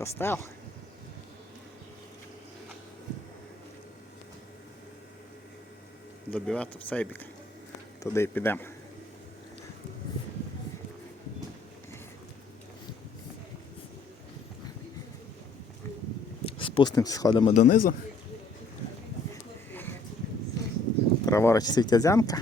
костел. Добивати в цей бік. Туди і підемо. Спустимося, сходимо донизу. Праворуч світязянка.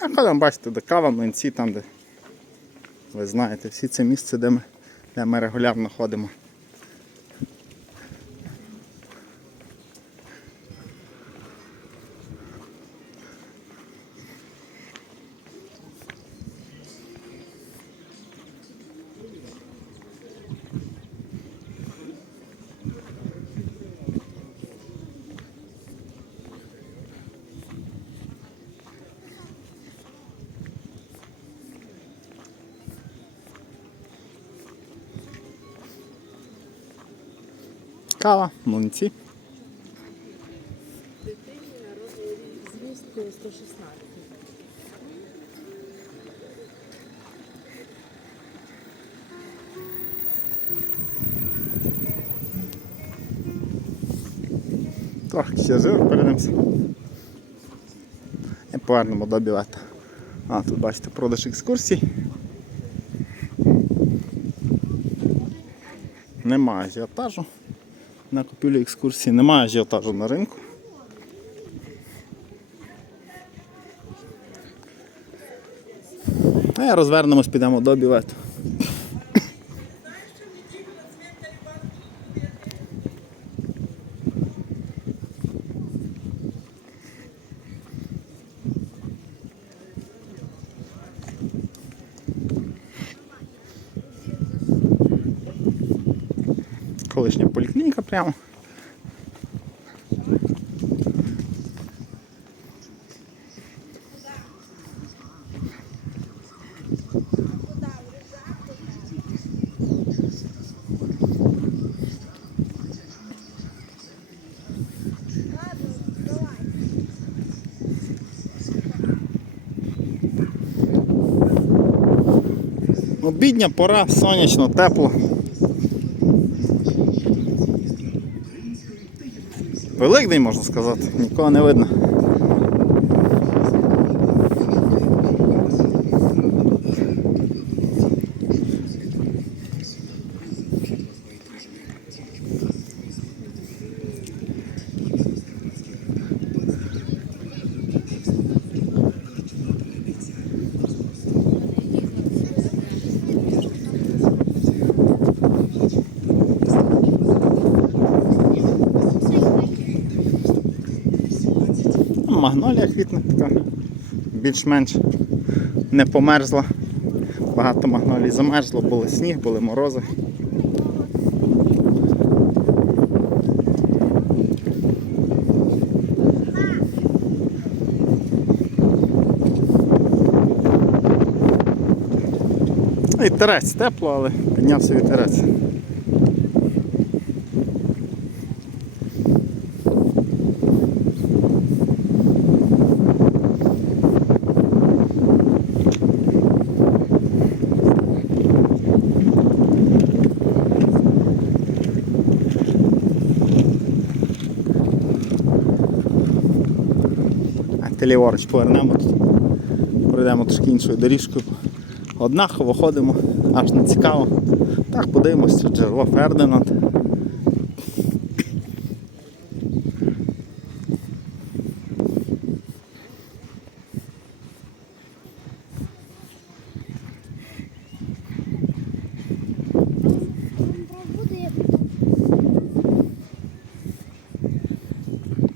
А ходимо, бачите, де кава, млинці, там, де ви знаєте, всі це місце, де ми, де ми регулярно ходимо. Кава, млинці. Дитині народний звісткою 116. Трохи ще жир перейдемося. І повернемо до білета. А, тут бачите, продаж екскурсій. Немає ажіотажу. На купівлю екскурсії немає ажіотажу на ринку. А я розвернемось, підемо до білету. Колишня поліклініка прямо. Обідня пора, сонячно, тепло. Великдень, можна сказати, нікого не видно. Магнолія квітне така більш-менш не померзла. Багато магнолій замерзло, були сніг, були морози. І терець тепло, але піднявся вітерець. А ліворуч повернемо тут. Пройдемо трошки іншою доріжкою. Однаково ходимо, аж не цікаво. Так, подивимося, джерело Фердинанд.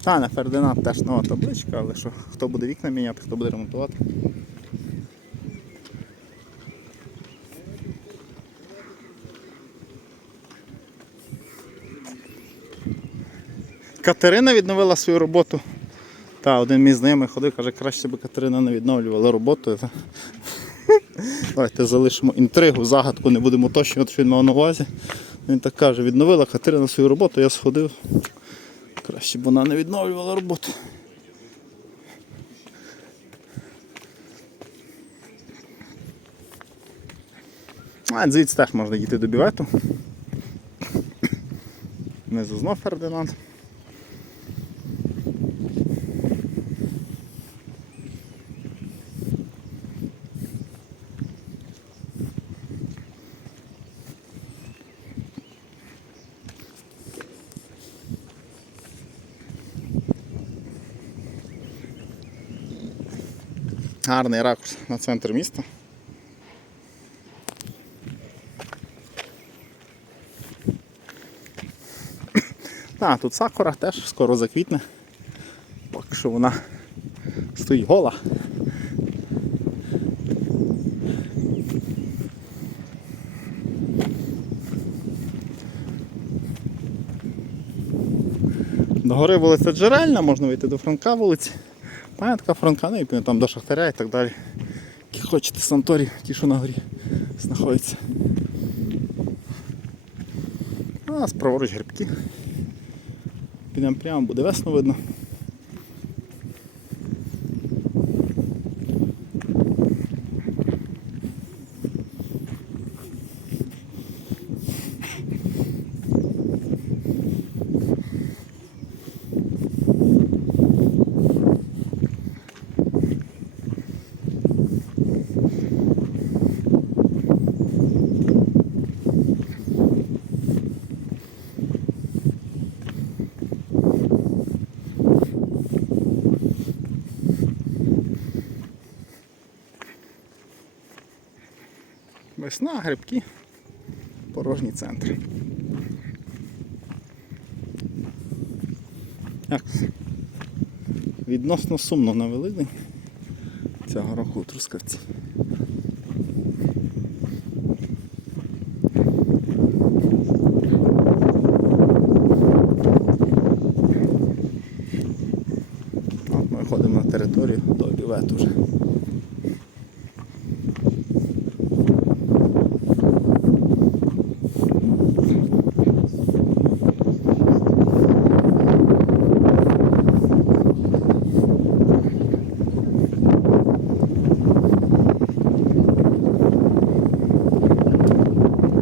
Та, на Фердинанд теж нова табличка, але що, хто буде вікна міняти, хто буде ремонтувати. Катерина відновила свою роботу. Та, один мій знайомий ходив, каже, краще би Катерина не відновлювала роботу. Давайте залишимо інтригу, загадку, не будемо уточнювати, що він мав на увазі. Він так каже, відновила Катерина свою роботу, я сходив. Краще б вона не відновлювала роботу. А, звідси теж можна дійти до бювету. Внизу знов Фердинанд. Гарний ракурс на центр міста. А, тут сакура теж скоро заквітне. Поки що вона стоїть гола. До гори вулиця Джерельна, можна вийти до Франка вулиці. Пам'ятка Франка, ну і там до Шахтаря і так далі. Які хочете санторі, ті, що на горі знаходяться. А нас праворуч грибки. Підемо прямо, буде весно видно. Весна, грибки, порожній центр. Як? Відносно сумно на Великдень цього року Трускавці.